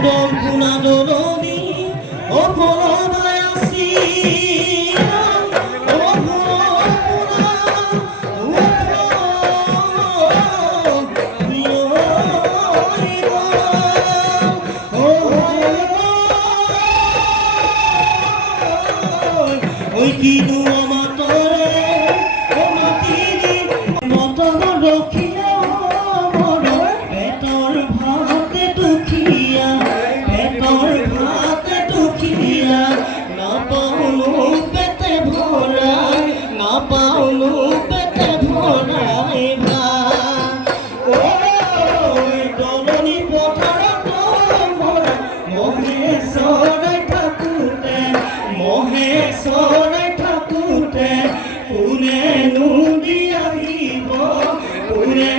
উদম পুনানো নদী ও পলনায় আসি ওই কিনু আমার তরে ও মাটিরি মতন রখিয়া মর পেটর ভাতে দুখিয়া পেটর ভাতে দুখিয়া না পাউলু পেটে ভরা না পাউলু পেটে ভরা ওই দলনি পথাৰত ভরা মহেশ্বৰাই থাকোঁতে মহেশ্বৰাই থাকোঁতে কোনেনো দি আহিব কোনে